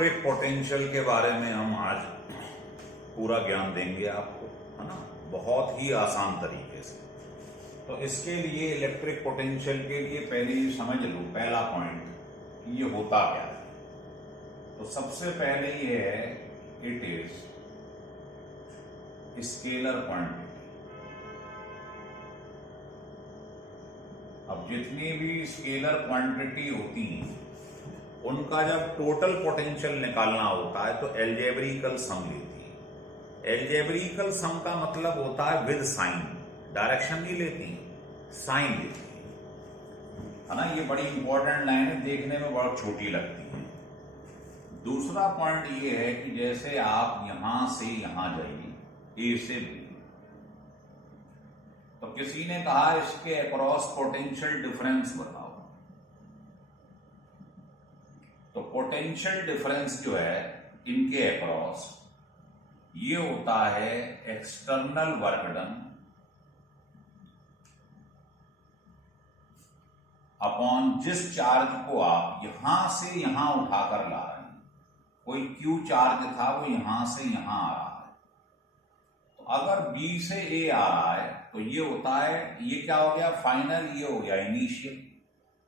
Electric potential के बारे में हम आज पूरा ज्ञान देंगे आपको, है ना, बहुत ही आसान तरीके से। तो इसके लिए इलेक्ट्रिक पोटेंशियल के लिए पहले ये समझ लो, पहला पॉइंट कि ये होता क्या है। तो सबसे पहले ये है, इट इज स्केलर क्वांटिटी। अब जितनी भी स्केलर क्वांटिटी होती हैं उनका जब टोटल पोटेंशियल निकालना होता है तो एल्जेब्रिकल सम लेती है। एल्जेब्रिकल सम का मतलब होता है विद साइन, डायरेक्शन नहीं लेती, साइन लेती है ना। ये बड़ी इंपॉर्टेंट लाइन है, देखने में बहुत छोटी लगती है। दूसरा पॉइंट ये है कि जैसे आप यहां से यहां जाइए, ए से बी, तो किसी ने कहा इसके अक्रॉस पोटेंशियल डिफरेंस बताओ। तो पोटेंशियल डिफरेंस जो है इनके अक्रॉस, ये होता है एक्सटर्नल वर्क डन अपॉन जिस चार्ज को आप यहां से यहां उठाकर ला रहे हैं। कोई क्यू चार्ज था, वो यहां से यहां आ रहा है। तो अगर बी से ए आ रहा है तो ये होता है, ये क्या हो गया, फाइनल, ये हो गया इनिशियल,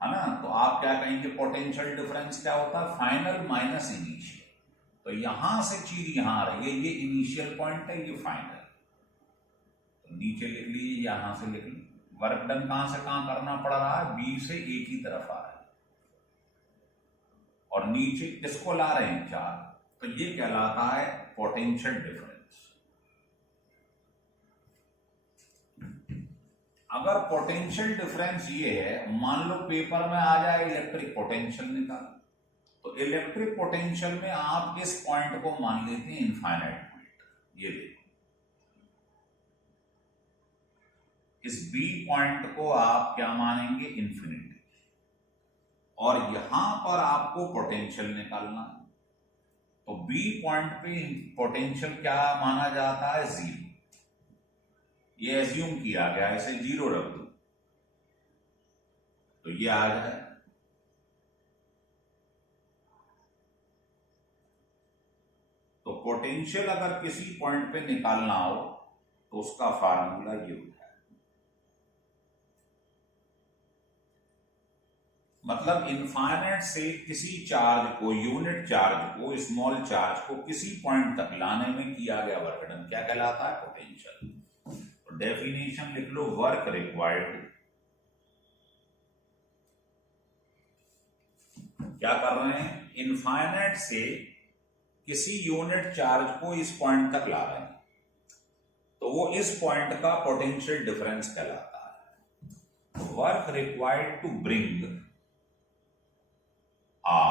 है ना। तो आप क्या कहेंगे, पोटेंशियल डिफरेंस क्या होता है, फाइनल माइनस इनिशियल। तो यहां से चीज यहां आ रही है, ये इनिशियल पॉइंट है, ये फाइनल। तो नीचे लिख लीजिए, यहां से लिख लीजिए। वर्क डन कहां से कहां करना पड़ रहा है, बी से ए की तरफ आ रहा है, और नीचे किसको ला रहे हैं, चार्ज। तो ये कहलाता है पोटेंशियल डिफरेंस। अगर पोटेंशियल डिफरेंस ये है, मान लो पेपर में आ जाए इलेक्ट्रिक पोटेंशियल निकाल, तो इलेक्ट्रिक पोटेंशियल में आप इस पॉइंट को मान लेते हैं इनफाइनाइट पॉइंट। ये देखो, इस बी पॉइंट को आप क्या मानेंगे, इन्फिनिटी, और यहां पर आपको पोटेंशियल निकालना है। तो बी पॉइंट पे पोटेंशियल क्या माना जाता है, जीरो। ये एज्यूम किया गया, इसे जीरो रख दो तो ये आ जाए। तो पोटेंशियल अगर किसी पॉइंट पे निकालना हो तो उसका फार्मूला ये होता है, मतलब इनफाइनाइट से किसी चार्ज को, यूनिट चार्ज को, स्मॉल चार्ज को किसी पॉइंट तक लाने में किया गया वर्क डन क्या कहलाता है, पोटेंशियल। डेफिनेशन लिख लो, वर्क रिक्वायर्ड, क्या कर रहे हैं, इनफाइनाइट से किसी यूनिट चार्ज को इस पॉइंट तक ला रहे हैं, तो वो इस पॉइंट का पोटेंशियल डिफरेंस कहलाता है। Work required to bring a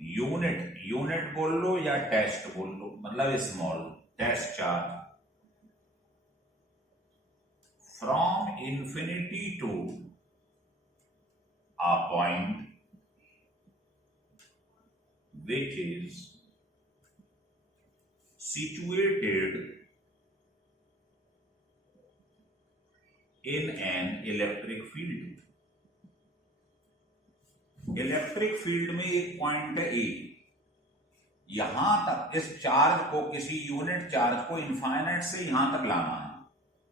unit, unit बोल लो या टेस्ट बोल लो, मतलब small test charge, from infinity to a point which is situated in an electric field। Electric field में एक पॉइंट है ए, यहां तक इस चार्ज को, किसी यूनिट चार्ज को इनफाइनाइट से यहां तक लाना है,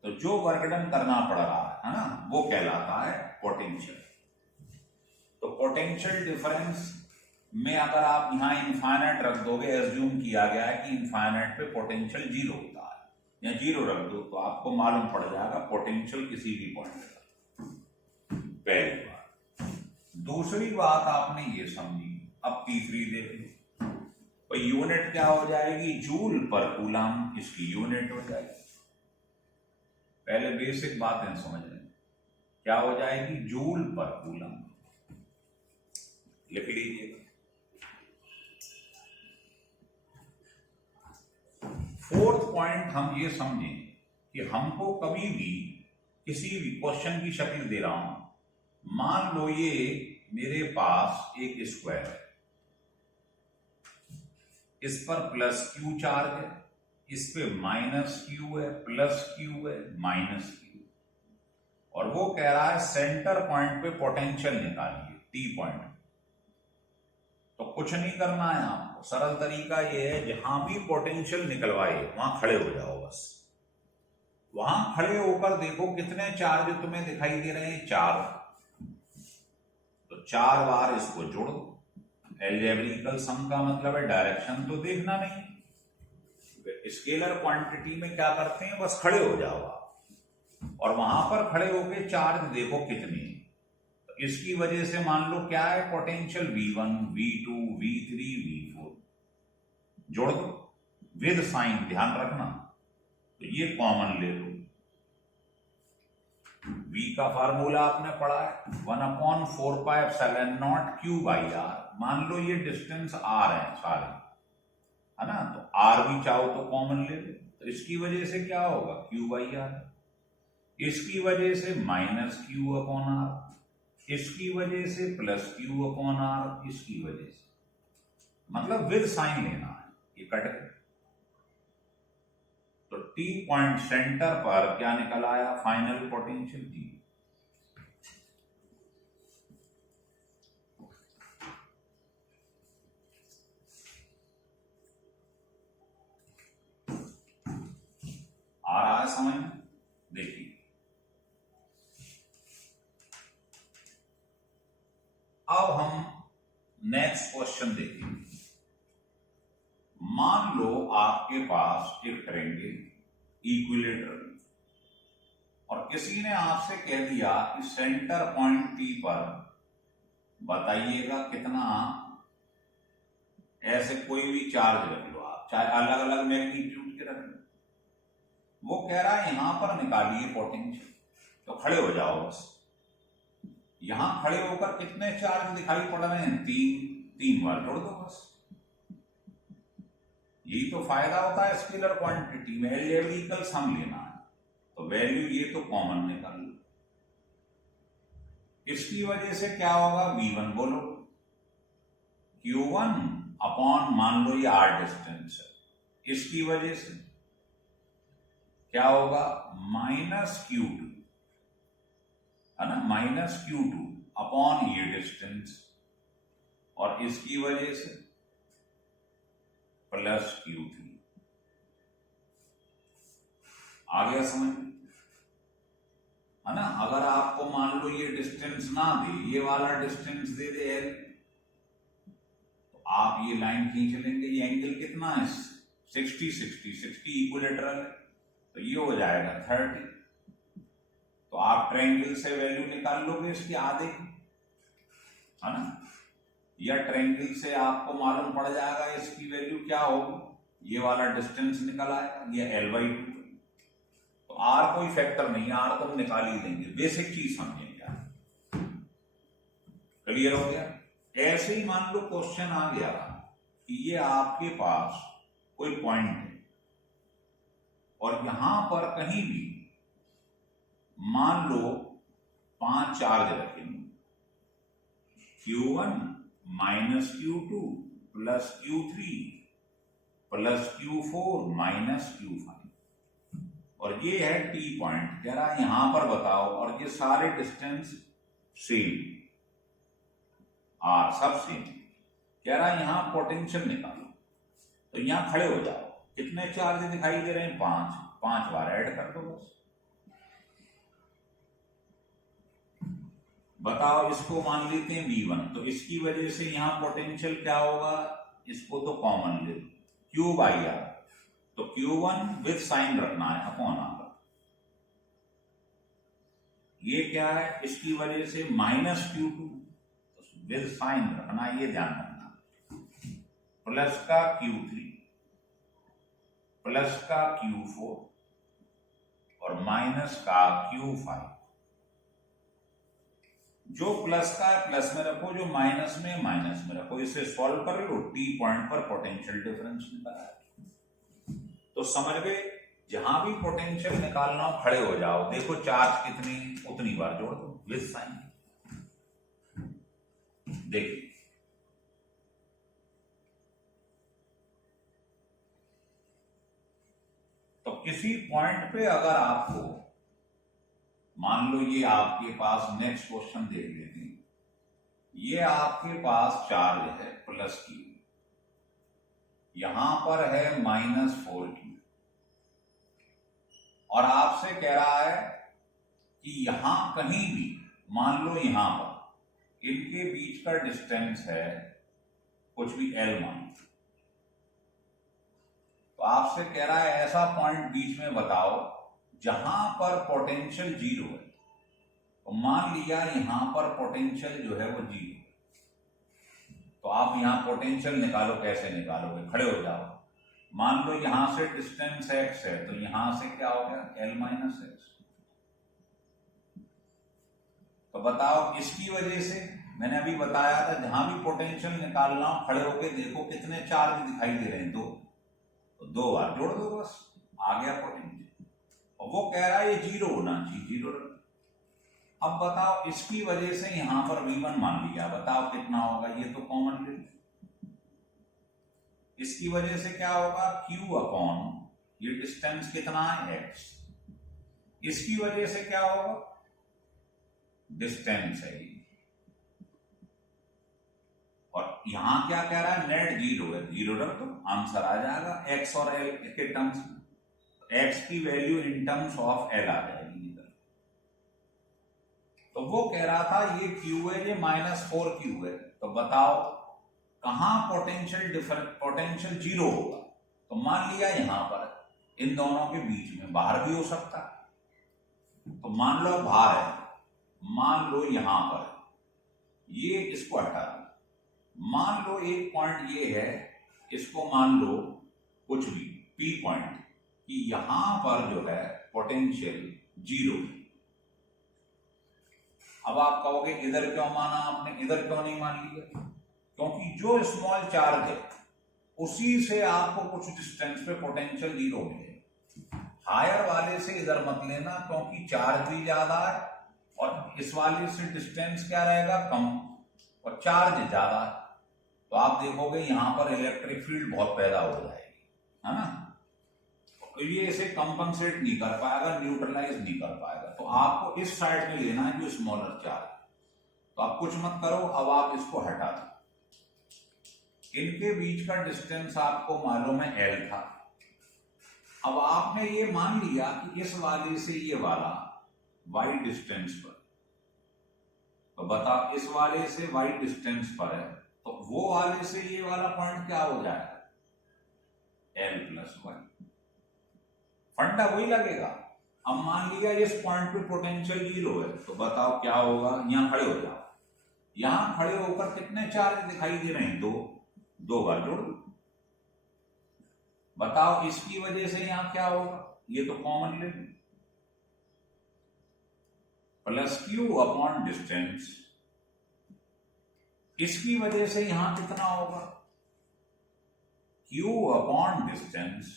तो जो वर्क डन करना पड़ रहा है ना, वो कहलाता है पोटेंशियल। तो पोटेंशियल डिफरेंस में अगर आप यहां इनफाइनाइट रख दोगे, एज्यूम किया गया है कि इनफाइनाइट पे पोटेंशियल जीरो होता है, या जीरो रख दो तो आपको मालूम पड़ जाएगा पोटेंशियल किसी भी पॉइंट का। पहली बात। दूसरी बात आपने ये समझी, अब तीसरी देखिए, तो यूनिट क्या हो जाएगी, जूल पर कूलम, इसकी यूनिट हो जाएगी। पहले बेसिक बातें समझ लें, क्या हो जाएगी, जूल पर कूलम, लिख लीजिएगा। फोर्थ पॉइंट हम ये समझें कि हमको कभी भी किसी भी क्वेश्चन की शक्ल दे रहा हूं, मान लो ये मेरे पास एक स्क्वायर है, इस पर प्लस क्यू चार्ज है, इस पे माइनस क्यू है, प्लस क्यू है, माइनस क्यू, और वो कह रहा है सेंटर पॉइंट पे पोटेंशियल निकालिए, टी पॉइंट। तो कुछ नहीं करना है आपको, सरल तरीका ये है जहां भी पोटेंशियल निकलवाए वहां खड़े हो जाओ बस। वहां खड़े होकर देखो कितने चार्ज तुम्हें दिखाई दे रहे हैं, 4। तो 4 बार इसको जोड़ दो। एल्जेब्रिकल सम का मतलब है डायरेक्शन तो देखना नहीं, स्केलर क्वांटिटी में क्या करते हैं, बस खड़े हो जाओ आप और वहां पर खड़े होके चार्ज देखो कितनी है। तो इसकी वजह से मान लो क्या है, potential V1, V2, V3, V4 जोड़ दो विद साइन, ध्यान रखना। तो ये कॉमन ले लो। V का फार्मूला आपने पढ़ा है 1/4πε0 Q/r। मान लो ये डिस्टेंस R है सारे, है ना, तो R भी चाहो तो कॉमन ले लो। तो इसकी वजह से क्या होगा, Q/r। इसकी वजह से -Q/r, इसकी वजह से +Q/r, इसकी वजह से, मतलब विद साइन लेना है, ये कट गया। तो T पॉइंट सेंटर पर क्या निकल आया, फाइनल पोटेंशियल T। आ रहा है समझ में? देखिए अब हम नेक्स्ट क्वेश्चन देखेंगे। मान लो आपके पास एक ट्रायंगल इक्विलेटरल और किसी ने आपसे कह दिया कि सेंटर पॉइंट P पर बताइएगा कितना, ऐसे कोई भी चार्ज रख लो आप, चाहे अलग अलग मैग्नीट्यूड के रख लो। वो कह रहा है यहां पर निकालिए पोटेंशियल। तो खड़े हो जाओ बस। यहां खड़े होकर कितने चार्ज दिखाई पड़ रहे हैं, 3 बार जोड़ दो बस। यही तो फायदा होता है स्केलर क्वांटिटी में, एल्जेब्रिकल सम लेना है। तो वैल्यू ये तो कॉमन निकाल लो। इसकी वजह से क्या होगा, V1 बोलो, Q1 अपॉन, मान लो ये R डिस्टेंस है, इसकी वजह से क्या होगा, -Q2, है ना, -Q2 अपॉन ये डिस्टेंस, और इसकी वजह से +Q3। आ गया समझ में, है ना। अगर आपको मान लो ये डिस्टेंस ना दे, ये वाला डिस्टेंस दे दे L, तो आप ये लाइन खींच लेंगे। ये एंगल कितना है, 60 इक्विलेटरल है, तो ये हो जाएगा 30। तो आप ट्रायंगल से वैल्यू निकाल लोगे इसकी आधे, है ना, या ट्रायंगल से आपको मालूम पड़ जाएगा इसकी वैल्यू क्या होगी, ये वाला डिस्टेंस निकल आएगा, ये L/2। तो R कोई फैक्टर नहीं है, R तो हम निकाल ही देंगे, बेसिक चीज समझेंगे आप। क्लियर हो गया। ऐसे ही मान लो क्वेश्चन आ गया कि ये आपके पास कोई पॉइंट है और यहां पर कहीं भी मान लो 5 चार्ज रखेंगे, Q1 -Q2 +Q3 +Q4 -Q5, और ये है T पॉइंट। कह रहा यहां पर बताओ, और ये सारे डिस्टेंस सेम, R सब सेम। कह रहा यहां पोटेंशियल निकालो। तो यहां खड़े हो जाओ, कितने चार्ज दिखाई दे रहे हैं, 5 बार ऐड कर दो बस। बताओ, इसको मान लेते हैं V1, तो इसकी वजह से यहां पोटेंशियल क्या होगा, इसको तो कॉमन ले लो, Q/R। तो Q1 विद साइन रखना है अपॉन R। ये क्या है, इसकी वजह से -Q2 विद साइन रखना, ये ध्यान रखना, प्लस का Q3 प्लस का Q4 और माइनस का Q5। जो प्लस का है प्लस में रखो, जो माइनस में माइनस में रखो। इसे सॉल्व कर लो, T पॉइंट पर पोटेंशियल डिफरेंस निकला है। तो समझ गए, जहां भी पोटेंशियल निकालना हो खड़े हो जाओ, देखो चार्ज कितनी, उतनी बार जोड़ दो विद साइन। देखिए तो किसी पॉइंट पे अगर आपको मान लो, ये आपके पास नेक्स्ट क्वेश्चन देख लेते हैं, ये आपके पास चार्ज है प्लस Q, यहां पर है -4Q, और आपसे कह रहा है कि यहां कहीं भी मान लो यहां पर इनके बीच का डिस्टेंस है कुछ भी L मान, तो आपसे कह रहा है ऐसा पॉइंट बीच में बताओ जहां पर पोटेंशियल 0 है। तो मान लिया यहां पर पोटेंशियल जो है वो 0 है, तो आप यहां पोटेंशियल निकालो, कैसे निकालोगे? खड़े हो जाओ, मान लो यहां से डिस्टेंस x है, तो यहां से क्या हो गया L - x। तो बताओ इसकी वजह से मैंने अभी बताया था जहां भी पोटेंशियल निकालना हो खड़े होके देखो कितने चार्ज दिखाई दे रहे हैं, 2, तो 2 बार जोड़ दो, बस आ गया पोटेंशियल। और वो कह रहा है ये 0 होना चाहिए, 0। अब बताओ इसकी वजह से यहां पर V1 मान लिया, बताओ कितना होगा? ये तो कॉमन ले, इसकी वजह से क्या होगा Q अपॉन ये डिस्टेंस कितना है x, इसकी वजह से क्या होगा डिस्टेंस है ये, और यहां क्या कह रहा है नेट 0 है, 0 रख दो आंसर आ जाएगा x और l के टर्म्स में, x की value in terms of l आ जाएगी। तो वो कह रहा था ये Q है, ये -4Q है, तो बताओ कहां पोटेंशियल 0 होगा? तो मान लिया यहां पर इन दोनों के बीच में, बाहर भी हो सकता है, तो मान लो बाहर है, मान लो यहां पर ये, इसको हटा दो, मान लो एक पॉइंट ये है, इसको मान लो कुछ भी P पॉइंट, कि यहां पर जो है पोटेंशियल 0 है। अब आप कहोगे इधर क्यों माना आपने, इधर क्यों नहीं मान लिया? क्योंकि जो स्मॉल चार्ज है उसी से आपको कुछ डिस्टेंस पे पोटेंशियल 0 मिले, हायर वाले से इधर मत लेना क्योंकि चार्ज भी ज्यादा है, और इस वाले से डिस्टेंस क्या रहेगा कम, और चार्ज ज्यादा है, तो आप देखोगे यहां पर इलेक्ट्रिक फील्ड बहुत पैदा हो जाएगी, है ना? तो ये इसे कंपनसेट नहीं कर पाएगा, न्यूट्रलाइज नहीं कर पाएगा, तो आपको इस साइड में लेना है जो स्मॉलर चार्ज। तो आप कुछ मत करो, अब आप इसको हटा दो, इनके बीच का डिस्टेंस आपको मालूम है L था। अब आपने ये मान लिया कि इस वाले से ये वाला y डिस्टेंस पर, तो बताओ इस वाले से y डिस्टेंस पर है, तो वो वाले से ये वाला पॉइंट क्या हो जाएगा L + y, फंडा वही लगेगा। अब मान लिया इस पॉइंट पे पोटेंशियल 0 है, तो बताओ क्या होगा? यहां खड़े हो जाओ, यहां खड़े होकर कितने चार्ज दिखाई दे रहे हैं? 2 बार जोड़ दो, बताओ इसकी वजह से यहां क्या होगा? ये तो कॉमन ले लो, +Q अपॉन डिस्टेंस, इसकी वजह से यहां कितना होगा? Q अपॉन डिस्टेंस,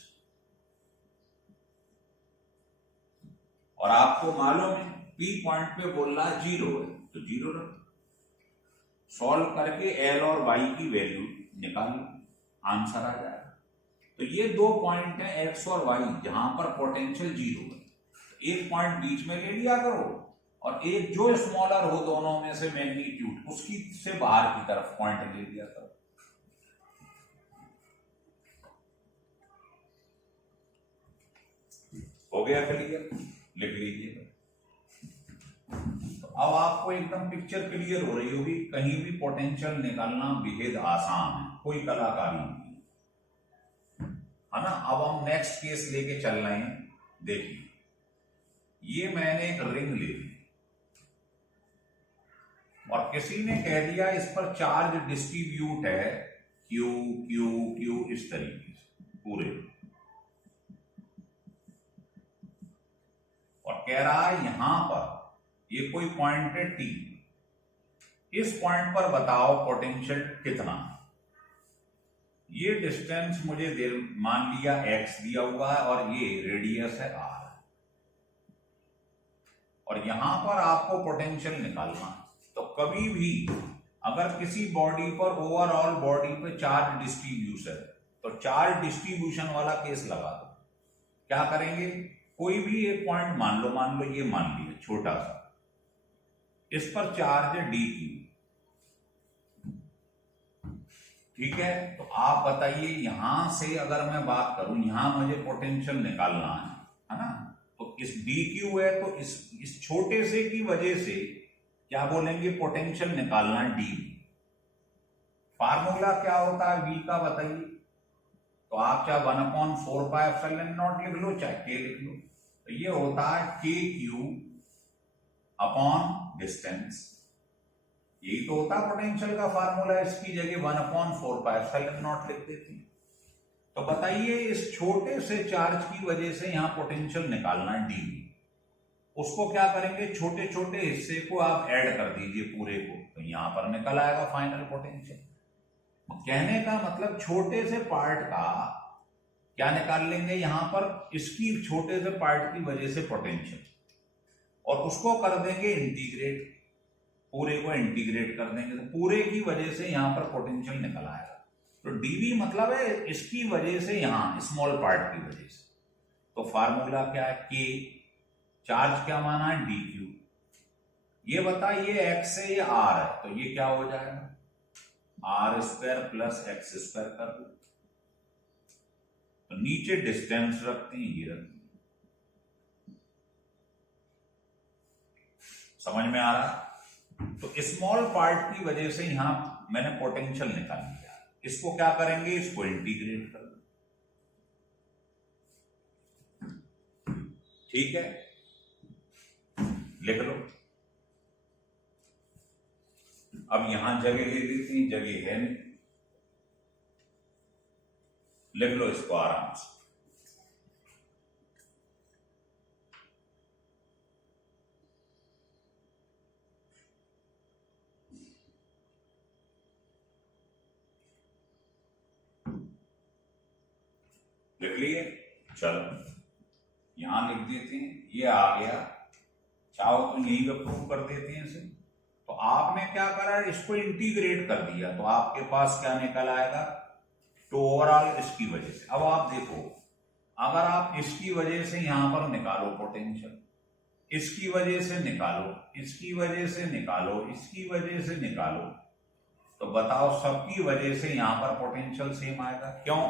और आपको मालूम है P पॉइंट पे बोल रहा है 0 है, तो 0 रख, सॉल्व करके L और Y की वैल्यू निकाल लो, आंसर आ जाएगा। तो ये 2 पॉइंट है X और Y जहां पर पोटेंशियल 0 है, तो एक पॉइंट बीच में ले लिया करो, और एक जो स्मॉलर हो दोनों में से मैग्नीट्यूड, उसकी से बाहर की तरफ पॉइंट ले लिया करो। हो गया क्लियर? लिख लीजिए। तो अब आपको एकदम पिक्चर क्लियर हो रही होगी, कहीं भी पोटेंशियल निकालना बेहद आसान है, कोई कलाकारी नहीं है ना। अब हम नेक्स्ट केस लेके चल रहे हैं। देखिए ये मैंने एक रिंग ले ली और किसी ने कह दिया इस पर चार्ज डिस्ट्रीब्यूट है Q Q Q इस तरीके से पूरे, और कह रहा है यहां पर ये कोई पॉइंट है T, इस पॉइंट पर बताओ पोटेंशियल कितना। ये डिस्टेंस मुझे मान लिया x दिया हुआ है और ये रेडियस है r, और यहां पर आपको पोटेंशियल निकालना है। तो कभी भी अगर किसी बॉडी पर, ओवरऑल बॉडी पे चार्ज डिस्ट्रीब्यूशन, तो चार्ज डिस्ट्रीब्यूशन वाला केस लगा दो। क्या करेंगे? कोई भी एक पॉइंट मान लो ये मान लिया छोटा सा, इस पर चार्ज है dq, ठीक है, तो आप बताइए यहां से अगर मैं बात करूं, यहां मुझे पोटेंशियल निकालना है ना, तो इस डी क्यू है, तो इस छोटे से की वजह से क्या बोलेंगे, पोटेंशियल निकालना है डी। फार्मूला क्या होता है वी का बताइए, तो आप चाहे 1/4πε0 लिख लो, चाहे के लिख लो, तो ये होता है के क्यू अपॉन डिस्टेंस। यही तो होता है पोटेंशियल का फार्मूला, इसकी जगह 1/4πε0 लिख देते हैं। तो बताइए इस छोटे से चार्ज की वजह से यहां पोटेंशियल निकालना है डी। उसको क्या करेंगे, छोटे छोटे हिस्से को आप ऐड कर दीजिए पूरे को, तो यहां पर निकल आएगा फाइनल पोटेंशियल। कहने का मतलब छोटे से पार्ट का क्या निकाल लेंगे यहां पर, इसकी छोटे से पार्ट की वजह से पोटेंशियल, और उसको कर देंगे इंटीग्रेट, पूरे को इंटीग्रेट कर देंगे, तो पूरे की वजह से यहां पर पोटेंशियल निकल आएगा। तो डीवी मतलब है इसकी वजह से, यहां स्मॉल पार्ट की वजह से। तो फार्मूला क्या है, के, चार्ज क्या माना है डी क्यू। ये बताइए एक्स है या आर है, तो ये क्या हो जाएगा, r square plus x square कर दो, तो नीचे डिस्टेंस रखते हैं, ये रखते हैं। समझ में आ रहा है, तो स्मॉल पार्ट की वजह से यहां मैंने पोटेंशियल निकाल लिया। इसको क्या करेंगे, इसको इंटीग्रेट कर दो, ठीक है, लिख लो। अब यहां जगह ले लेते हैं, जगह है नहीं, लिख लो इसको आराम से। लिख लिए, चलो यहां लिख देते हैं, ये आ गया, चाहो तो यहीं पे प्रूव कर देते हैं इसे। तो आपने क्या करा, इसको इंटीग्रेट कर दिया, तो आपके पास क्या निकल आएगा, तो ओवरऑल इसकी वजह से। अब आप देखो, अगर आप इसकी वजह से यहां पर निकालो पोटेंशियल, इसकी वजह से निकालो, इसकी वजह से निकालो, इसकी वजह से निकालो, तो बताओ सबकी वजह से यहां पर पोटेंशियल सेम आएगा। क्यों,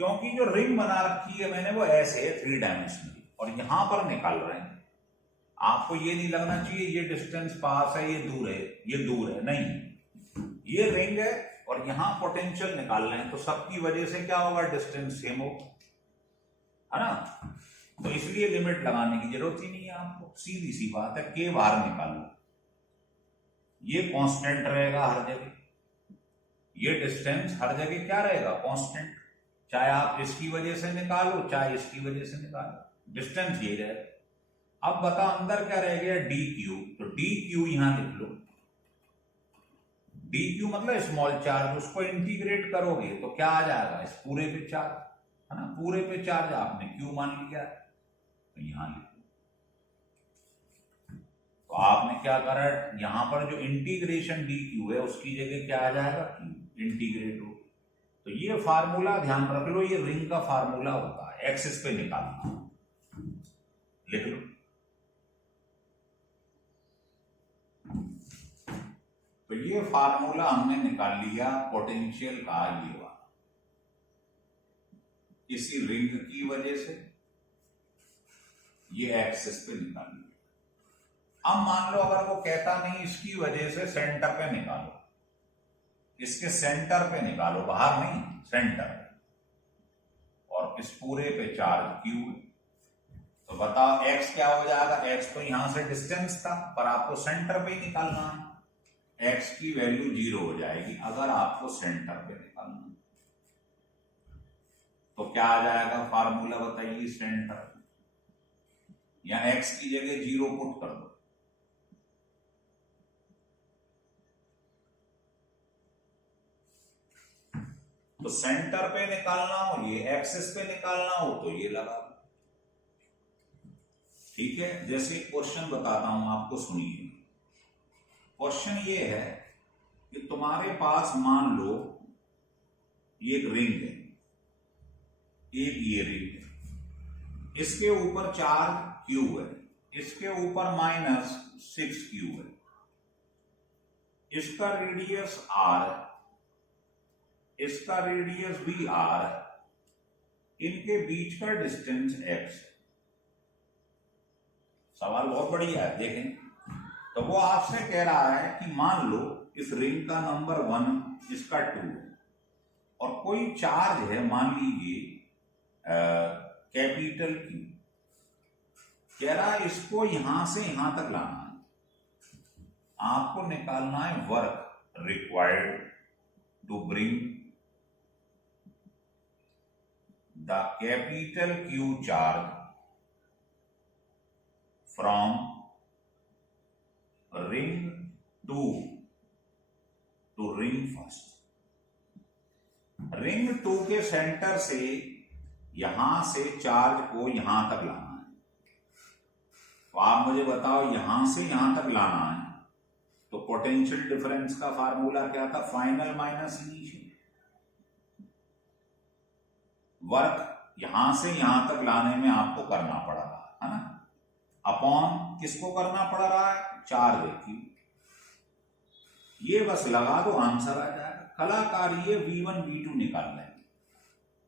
क्योंकि जो रिंग बना रखी है मैंने वो ऐसे है 3 डायमेंशनल, और यहां पर निकाल रहे हैं। आपको ये नहीं लगना चाहिए ये डिस्टेंस पास है, ये दूर है, ये दूर है, नहीं, ये रिंग है और यहां पोटेंशियल निकाल रहे हैं, तो सबकी वजह से क्या होगा, डिस्टेंस सेम होगा, है ना। तो इसलिए लिमिट लगाने की जरूरत ही नहीं है आपको, सीधी सी बात है, के बाहर निकालो, ये कांस्टेंट रहेगा हर जगह, ये डिस्टेंस हर जगह क्या रहेगा, कांस्टेंट, चाहे आप इसकी वजह से निकालो चाहे इसकी वजह से निकालो, डिस्टेंस यही रहेगा। अब बता अंदर क्या रह गया, डी क्यू, तो डी क्यू यहां लिख लो, डी क्यू मतलब स्मॉल चार्ज, उसको इंटीग्रेट करोगे तो क्या आ जाएगा, इस पूरे पे चार्ज, है ना, पूरे पे चार्ज आपने क्यू मान लिया, तो यहां लिख लो। तो आपने क्या करा, यहां पर जो इंटीग्रेशन डी क्यू है उसकी जगह क्या आ जाएगा, क्यू इंटीग्रेट हो। तो ये फार्मूला ध्यान रख लो, ये रिंग का फार्मूला होता है, एक्सिस पे निकालना, लिख लो। तो ये फार्मूला हमने निकाल लिया पोटेंशियल का, ये वाला किसी रिंग की वजह से, ये एक्सिस पे निकाल लिया। अब मान लो अगर वो कहता नहीं इसकी वजह से सेंटर पे निकालो, इसके सेंटर पे निकालो, बाहर नहीं, सेंटर पे, और इस पूरे पे चार्ज क्यू है, तो बताओ एक्स क्या हो जाएगा, एक्स तो यहां से डिस्टेंस था, पर आपको सेंटर पे ही निकालना है, एक्स की वैल्यू 0 हो जाएगी अगर आपको सेंटर पे निकालना। तो क्या आ जाएगा फार्मूला बताइए, सेंटर, या एक्स की जगह 0 पुट कर दो, तो सेंटर पे निकालना हो, ये एक्सिस पे निकालना हो, तो ये लगा दो, ठीक है। जैसे क्वेश्चन बताता हूं आपको, सुनिए। क्वेश्चन ये है कि तुम्हारे पास मान लो ये एक रिंग है, एक ये रिंग है, इसके ऊपर चार्ज क्यू है, इसके ऊपर -6 क्यू है, इसका रेडियस r है, इसका रेडियस भी r है, इनके बीच का डिस्टेंस x। सवाल बहुत बढ़िया है, देखें। तो वो आपसे कह रहा है कि मान लो इस रिंग का नंबर 1, इसका 2 और कोई चार्ज है, मान लीजिए कैपिटल Q। कह रहा है इसको यहां से यहां तक लाना है, आपको निकालना है work required to bring the capital Q charge from ring 2 to ring first. Ring 2 के सेंटर से यहां से चार्ज को यहां तक लाना है। तो आप मुझे बताओ, यहां से यहां तक लाना है तो पोटेंशियल डिफरेंस का फार्मूला क्या था? Final minus initial. वर्क यहां से यहां तक लाने में आपको करना पड़ रहा है ना, अपॉन किसको करना पड़ रहा है? Charge Q। ये बस लगा दो, आंसर आ जाएगा। कलाकार ये V1 V2 निकाल लेंगे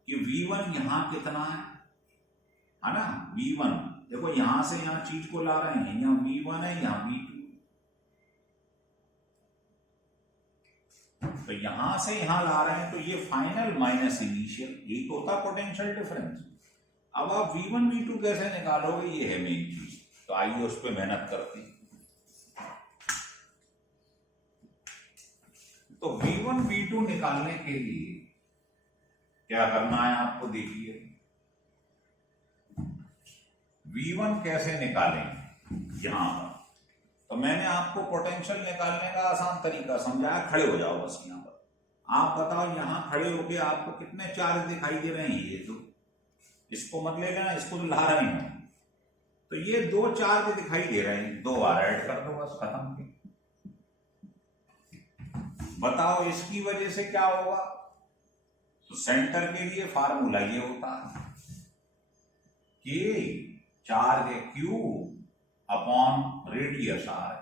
कि V1 यहां कितना है ना। V1 देखो, यहां से यहां चीज को ला रहे हैं, यहां V1 है, यहां V2। तो यहां से यहां ला रहे हैं तो ये फाइनल माइनस इनिशियल, ये तो होता पोटेंशियल डिफरेंस। अब आप V1 V2 कैसे निकालोगे, ये है मेन चीज। तो आइए उस पर मेहनत करते हैं। तो V1 V2 निकालने के लिए क्या करना है आपको, देखिए V1 कैसे निकालेंगे यहां पर। तो मैंने आपको पोटेंशियल निकालने का आसान तरीका समझाया। खड़े हो जाओ बस यहां पर। आप बताओ, यहां खड़े होके आपको कितने चार्ज दिखाई दे रहे हैं? ये तो इसको मत ले लेना, इसको तो ला रहे हैं। तो ये 2 चार्ज दिखाई दे रहे हैं, 2 बार ऐड कर दो, बस खत्म। बताओ इसकी वजह से क्या होगा? तो सेंटर के लिए फार्मूला ये होता है कि charge Q upon radius R।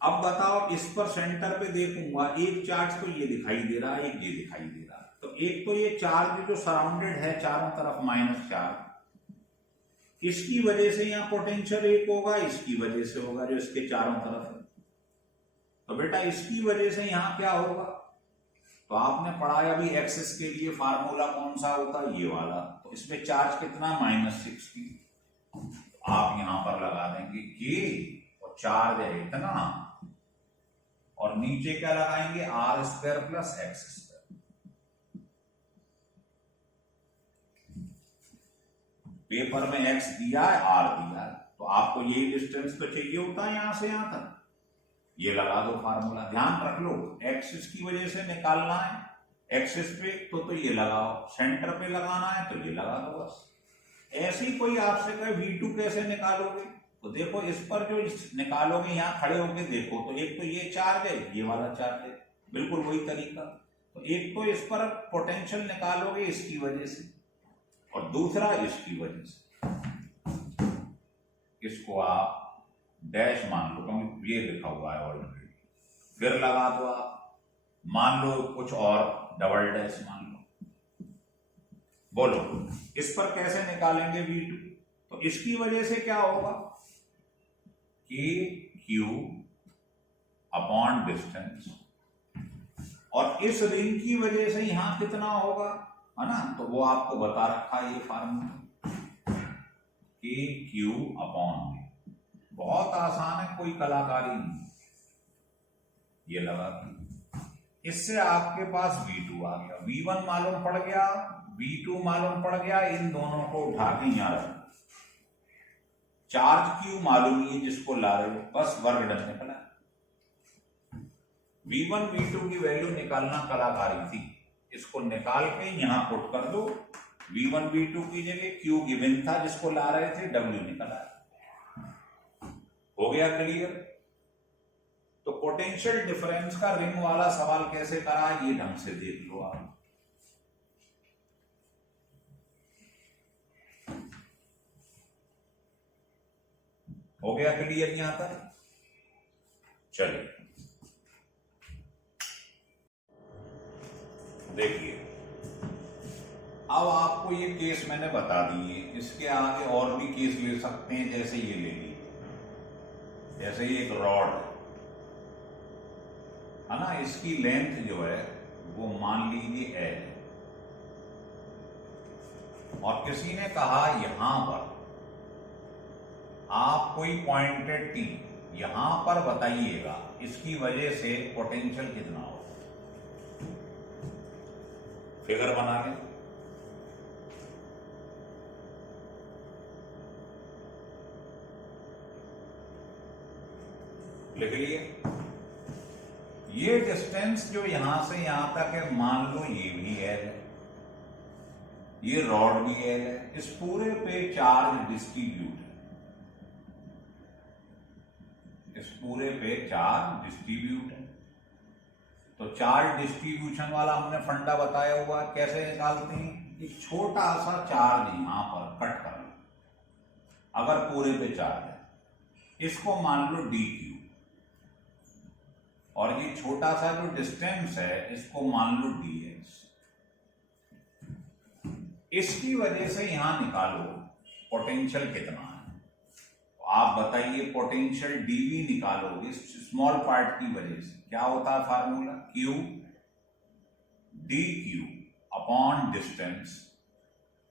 अब बताओ, इस पर सेंटर पे देखूंगा, एक चार्ज तो ये दिखाई दे रहा है, एक ये दिखाई दे रहा है। तो एक तो ये चार्ज जो सराउंडेड है चारों तरफ माइनस चार्ज, इसकी वजह से यहां पोटेंशियल 1 होगा, इसकी वजह से होगा जो इसके चारों तरफ है। तो बेटा इसकी वजह से यहां क्या होगा? तो आपने पढ़ाया अभी एक्सिस के लिए फार्मूला कौन सा होता है? ये वाला। तो इसमें चार्ज कितना? -60। तो आप यहां पर लगा देंगे K और चार्ज है इतना, और नीचे क्या लगाएंगे? R² plus X²। पेपर में X दिया है, R दिया है, तो आपको यही डिस्टेंस तो चाहिए होता है यहां से यहां तक। ये लगा दो फार्मूला, ध्यान रख लो। एक्सिस की वजह से निकालना है, एक्सिस पे तो ये लगाओ, सेंटर पे लगाना है तो ये लगा दो बस। ऐसी कोई आपसे कहे V2 कैसे निकालोगे? तो देखो, इस पर जो निकालोगे यहां खड़े होके देखो, तो एक तो ये चार्ज है, ये वाला चार्ज है, बिल्कुल वही तरीका। तो एक तो इस पर पोटेंशियल निकालोगे इसकी वजह से, और दूसरा इसकी वजह से। इसको आप डैश मान लो, क्योंकि ये लिखा हुआ है ऑलरेडी। फिर लगा दो आप, मान लो कुछ और, डबल डैश मान लो। बोलो इस पर कैसे निकालेंगे V2? तो इसकी वजह से क्या होगा कि Q अपॉन डिस्टेंस, और इस रिंग की वजह से यहां कितना होगा, है ना। तो वो आपको बता रखा है ये फार्मूला कि Q अपॉन। बहुत आसान है, कोई कलाकारी नहीं। ये लगा, इससे आपके पास V2 आ गया। V1 मालूम पड़ गया, V2 मालूम पड़ गया। इन दोनों को उठा के यहां रखना। चार्ज Q मालूम नहीं है जिसको ला रहे हो, बस वर्क डन निकला। V1 V2 की वैल्यू निकालना कलाकारी थी। इसको निकाल के यहां पुट कर दो। V1 V2 की जगह Q गिवन था जिसको ला रहे थे, W निकला। हो गया क्लियर? तो पोटेंशियल डिफरेंस का रिंग वाला सवाल कैसे करा, ये ढंग से देख लो आप। हो गया क्लियर यहां तक? चलिए। देखिए, अब आपको ये केस मैंने बता दिए, इसके आगे और भी केस ले सकते हैं, जैसे ये ले लीजिए, जैसे ये एक रॉड है ना, इसकी लेंथ जो है वो मान लीजिए L, और किसी ने कहा यहां पर आप कोई पॉइंटेड T यहां पर बताइएगा, इसकी वजह से पोटेंशियल कितना हो। फिगर बना लें, लिख लिए। ये डिस्टेंस जो यहां से यहां तक है, मान लो ये भी L है, ये रॉड भी L है, इस पूरे पे चार्ज डिस्ट्रीब्यूट है, इस पूरे पे चार्ज डिस्ट्रीब्यूट है। तो चार्ज डिस्ट्रीब्यूशन वाला हमने फंडा बताया हुआ, कैसे निकालते हैं, एक छोटा सा चार्ज यहां पर कट कर लो, अगर पूरे पे चार्ज है, इसको मान लो dq, और ये छोटा सा जो डिस्टेंस है इसको मान लो dx। इसकी वजह से यहां निकालो पोटेंशियल कितना है, तो आप बताइए पोटेंशियल dv निकालोगे स्मॉल पार्ट की वजह से, क्या होता है formula, q dq upon distance,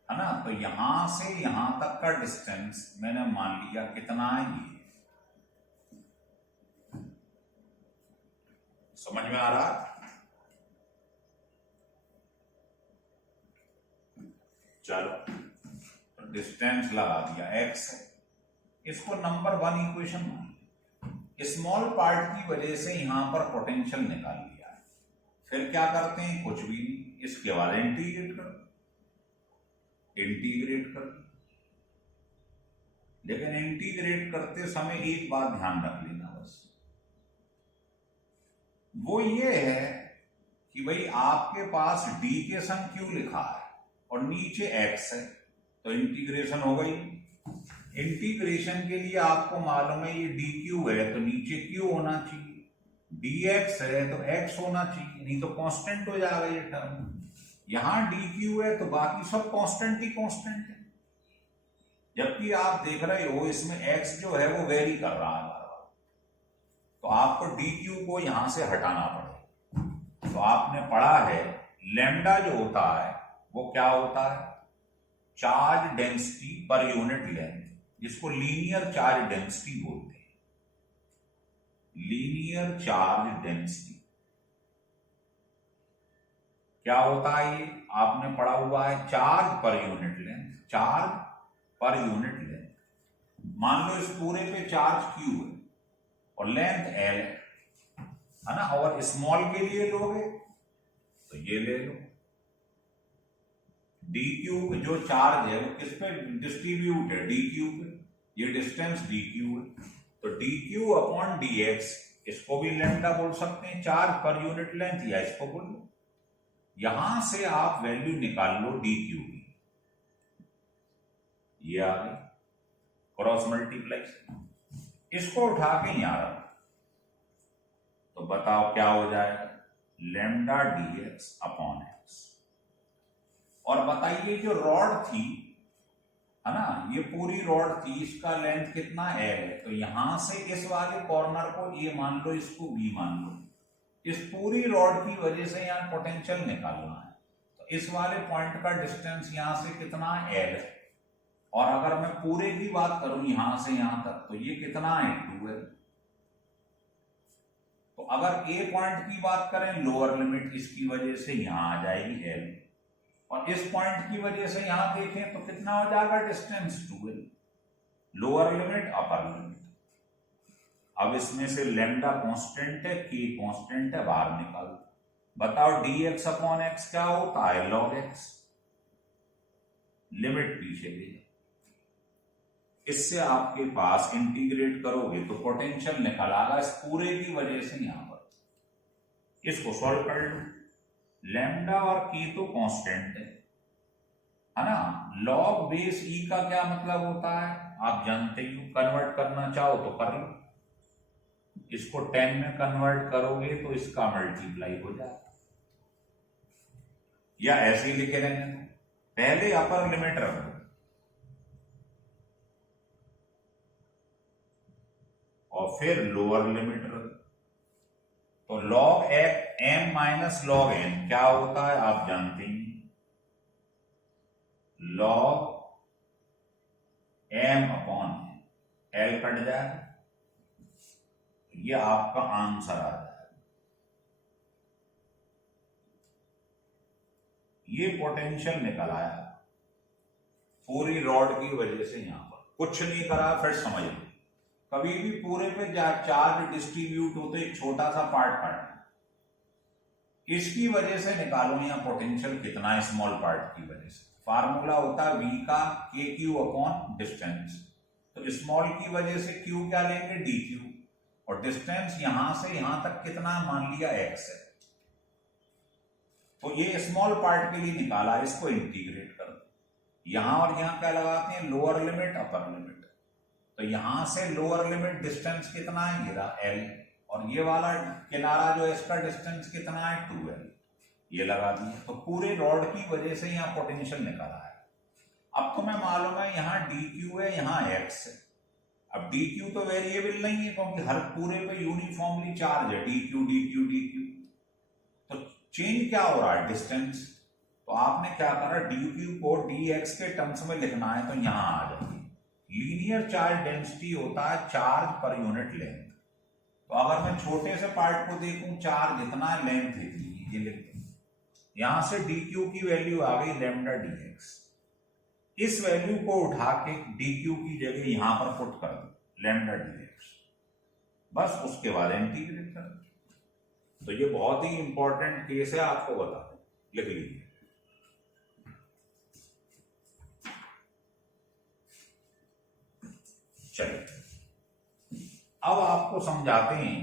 है ना। तो यहां से यहां तक का डिस्टेंस मैंने मान लिया कितना है, ये समझ में आ रहा है। चलो डिस्टेंस लगा दिया x है, इसको नंबर 1 इक्वेशन मान, स्मॉल पार्ट की वजह से यहां पर पोटेंशियल निकाल लिया है। फिर क्या करते हैं, कुछ भी नहीं, इसके बाद इंटीग्रेट करो, इंटीग्रेट करो। लेकिन इंटीग्रेट करते समय एक बात ध्यान रख लेना, बस वो ये है कि भाई आपके पास d के संग q लिखा है और नीचे x है, तो इंटीग्रेशन हो गई। इंटीग्रेशन के लिए आपको मालूम है ये dq है तो नीचे q होना चाहिए, dx है तो x होना चाहिए, नहीं तो कांस्टेंट हो जाएगा ये टर्म। यहां dq है तो बाकी सब कांस्टेंट ही कांस्टेंट है, जबकि आप देख रहे हो इसमें x जो है वो वेरी कर रहा है, तो आपको dq को यहां से हटाना पड़ेगा। तो आपने पढ़ा है लैम्डा जो होता है वो क्या होता है, charge density per unit length, जिसको लीनियर चार्ज डेंसिटी बोलते हैं, लीनियर चार्ज डेंसिटी। क्या होता है ये आपने पढ़ा हुआ है, charge per unit length, charge per unit length. मान लो इस पूरे पे चार्ज q है और लेंथ L है ना, और स्मॉल के लिए लोगे तो ये ले लो, dq जो चार्ज है वो किस पे डिस्ट्रीब्यूट है, dq पे, ये डिस्टेंस dq है, तो dq अपॉन dx, इसको भी लैम्डा बोल सकते हैं, चार्ज पर यूनिट लेंथ, या इसको बोल लो। यहां से आप वैल्यू निकाल लो dq की, ये आ गई क्रॉस मल्टीप्लेक्स, इसको उठा के यहां रखो, तो बताओ क्या हो जाएगा, लैम्डा dx अपॉन x। और बताइए जो रॉड थी, है ना, ये पूरी रॉड थी, इसका लेंथ कितना L है, तो यहां से इस वाले कॉर्नर को A मान लो, इसको B मान लो, इस पूरी रॉड की वजह से यहां पोटेंशियल निकालना है, तो इस वाले पॉइंट का डिस्टेंस यहां से कितना L है, और अगर मैं पूरे की बात करूं यहां से यहां तक, तो ये कितना है 2L। तो अगर A पॉइंट की बात करें, लोअर लिमिट इसकी वजह से यहां आ जाएगी L, और इस पॉइंट की वजह से यहां देखें तो कितना हो जाएगा distance 2L, lower limit upper limit. अब इसमें से लैम्डा कांस्टेंट है, k कांस्टेंट है, बाहर निकाल, बताओ dx अपॉन x क्या होता है, log x, लिमिट पीछे ले। इससे आपके पास इंटीग्रेट करोगे तो पोटेंशियल निकल आएगा इस पूरे की वजह से यहां पर। इसको सॉल्व कर लो, लैम्डा और k तो कांस्टेंट है ना, लॉग बेस e का क्या मतलब होता है आप जानते ही हो, कन्वर्ट करना चाहो तो कर लो, इसको 10 में कन्वर्ट करोगे तो इसका मल्टीप्लाई हो जाएगा, या ऐसे ही लिखे रहने दो, पहले अपर लिमिट रखो और फिर लोअर लिमिट रखो। तो log m minus log n क्या होता है आप जानते हैं, log m upon l cut जाए, ये आपका आंसर आ जाए। ये पोटेंशियल निकल आया पूरी रॉड की वजह से। यहां पर कुछ नहीं करा, फिर समझिए कभी भी पूरे पे चार्ज डिस्ट्रीब्यूट होते एक छोटा सा पार्ट काटना, इसकी वजह से निकालो यहाँ पोटेंशियल कितना, स्मॉल पार्ट की वजह से। फार्मूला होता है v का के क्यू अपॉन डिस्टेंस, तो स्मॉल की वजह से q क्या लेंगे डी क्यू, और डिस्टेंस यहां से यहां तक कितना मान लिया x है। तो ये स्मॉल पार्ट के लिए निकाला, इसको इंटीग्रेट कर दो। यहां और यहां क्या लगाते हैं, लोअर लिमिट अपर लिमिट। तो यहां से लोअर लिमिट डिस्टेंस कितना है, ये रहा l, और ये वाला किनारा जो है इसका डिस्टेंस कितना है 2l, ये लगा दिए। तो पूरे रॉड की वजह से यहाँ पोटेंशियल निकाला है। अब तुम्हें मालूम है यहाँ dq है, यहाँ x है। अब dq तो वेरिएबल नहीं है क्योंकि हर पूरे पे यूनिफॉर्मली चार्ज है, dq dq dq। तो चेंज क्या हो रहा है, डिस्टेंस। तो आपने क्या करा, dq को dx के टर्म्स में लिखना है, तो यहां आ जाइए। लीनियर चार्ज डेंसिटी होता है चार्ज पर यूनिट लेंथ। तो अगर मैं छोटे से पार्ट को देखूं, चार्ज इतना है, लेंथ इतनी, ये लिख दो। यहां से dq की वैल्यू आ गई लैम्डा dx। इस वैल्यू को उठा के dq की जगह यहां पर पुट कर दो, लैम्डा dx, बस उसके बाद इंटीग्रेट कर दो। तो ये बहुत ही इंपॉर्टेंट केस है, आपको बता दें, लिख लीजिए। चलिए अब आपको समझाते हैं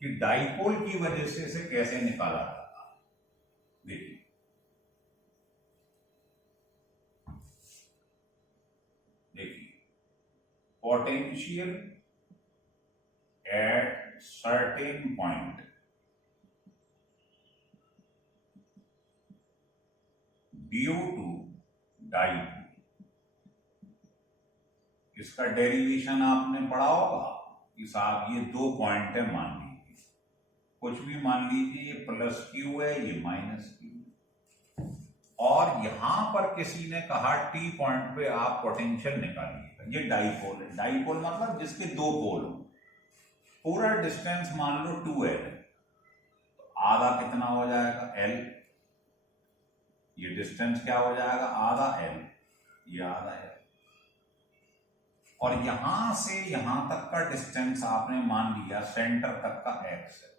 कि डाइपोल की वजह से इसे कैसे निकाला जाता है। देखिए potential at certain point due to dipole, इसका डेरिवेशन आपने पढ़ा होगा कि साहब ये दो पॉइंट है, मान लीजिए कुछ भी मान लीजिए, ये प्लस क्यू है, ये माइनस क्यू, और यहां पर किसी ने कहा टी पॉइंट पे आप पोटेंशियल निकालिएगा। ये डाइपोल है। डाइपोल मतलब जिसके दो पोल हो। पूरा डिस्टेंस मान लो 2l, तो आधा कितना हो जाएगा l, ये डिस्टेंस क्या हो जाएगा आधा l, ये आधा l, और यहां से यहां तक का डिस्टेंस आपने मान लिया सेंटर तक का x है।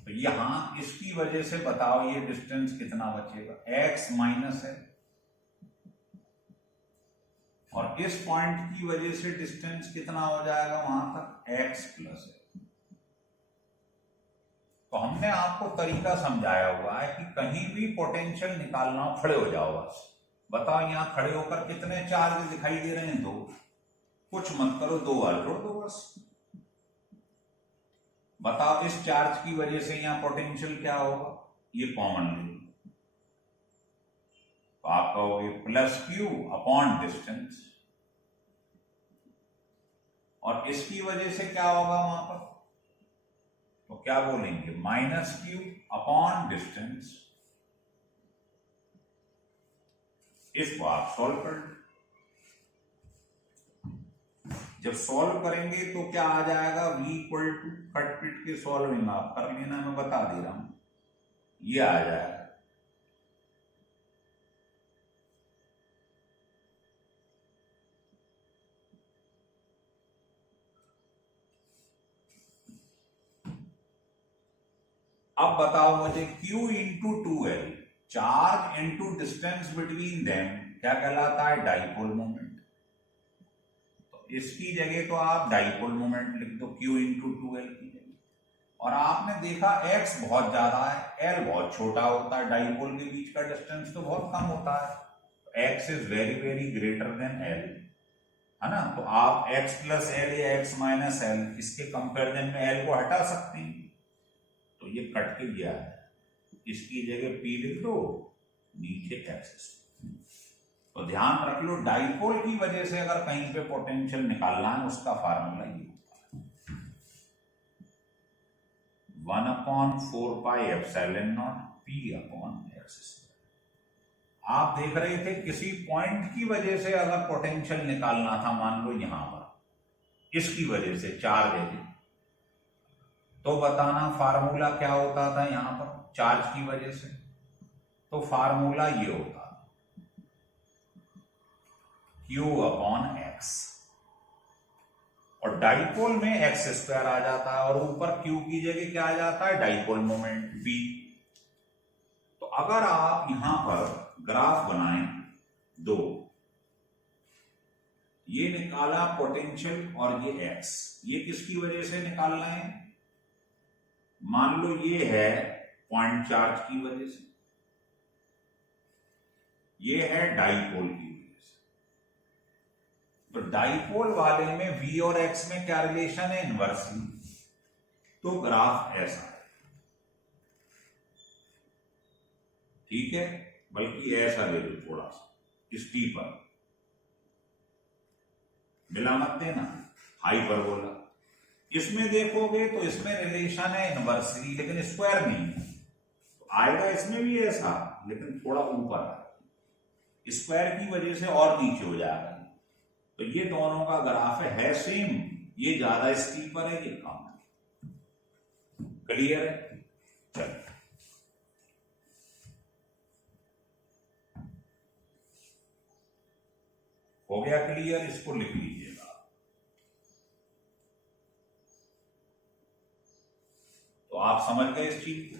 तो यहां इसकी वजह से बताओ ये डिस्टेंस कितना बचेगा, x माइनस है, और इस पॉइंट की वजह से डिस्टेंस कितना हो जाएगा वहां तक x प्लस है। तो हमने आपको तरीका समझाया हुआ है कि कहीं भी पोटेंशियल निकालना हो, खड़े हो जाओ बस। बताओ यहां खड़े होकर कितने चार्ज दिखाई दे रहे हैं, दो, कुछ मत करो, दो हल जोड़ दो बस। बताओ इस चार्ज की वजह से यहां पोटेंशियल क्या होगा, ये कॉमन ले लो, तो आप कहोगे प्लस क्यू अपॉन डिस्टेंस, और इसकी वजह से क्या होगा वहां पर, तो क्या बोलेंगे माइनस क्यू अपॉन डिस्टेंस। इसको आप सॉल्व कर लो। जब सॉल्व करेंगे तो क्या आ जाएगा, v इक्वल टू कट पिट के सॉल्विंग आप कर लेना, मैं बता दे रहा हूं, ये आ जाएगा अब बताओ मुझे q into 2l, charge into distance between them क्या कहलाता है, डाइपोल मोमेंट। तो इसकी जगह तो आप डाइपोल मोमेंट लिख दो q इंटू 2l की जगह। और आपने देखा x बहुत ज्यादा है, l बहुत छोटा होता है, डाइपोल के बीच का डिस्टेंस तो बहुत कम होता है, x is very very greater than l, है ना। तो आप x प्लस l या x माइनस l, इसके कंपेरिजन में l को हटा सकते हैं। तो तो ये कट के गया है, इसकी जगह P लिख दो, नीचे एक्स। तो ध्यान रख लो, डाइपोल की वजह से अगर कहीं पे पोटेंशियल निकालना है उसका फार्मूला ये होता है 1/4πε0 P/x²। आप देख रहे थे किसी पॉइंट की वजह से अगर पोटेंशियल निकालना था, मान लो यहां पर इसकी वजह से चार्ज है, तो बताना फार्मूला क्या होता था यहां पर चार्ज की वजह से। तो फार्मूला ये होता Q/x, और डाइपोल में x² आ जाता है और ऊपर Q की जगह क्या आ जाता है, डाइपोल मोमेंट V। तो अगर आप यहां पर ग्राफ बनाएं दो, ये निकाला पोटेंशियल और ये x, ये किसकी वजह से निकालना है, मान लो ये है पॉइंट चार्ज की वजह से, ये है डाइपोल की वजह से। तो डाइपोल वाले में v और x में क्या रिलेशन है, इनवर्सली। तो ग्राफ ऐसा है, ठीक है, बल्कि ऐसा ले लो थोड़ा सा स्टीपर, मिला मत देना, हाइपरबोला। इसमें देखोगे तो इसमें रिलेशन है इनवर्सली, लेकिन स्क्वायर नहीं है, तो आएगा इसमें भी ऐसा, लेकिन थोड़ा ऊपर है, स्क्वायर की वजह से और नीचे हो जाएगा। तो ये दोनों का ग्राफ है सेम, ये ज्यादा स्टीपर है, ये कम है। क्लियर है? चलिए, हो गया क्लियर, इसको लिख लीजिएगा। तो आप समझ गए इस चीज को।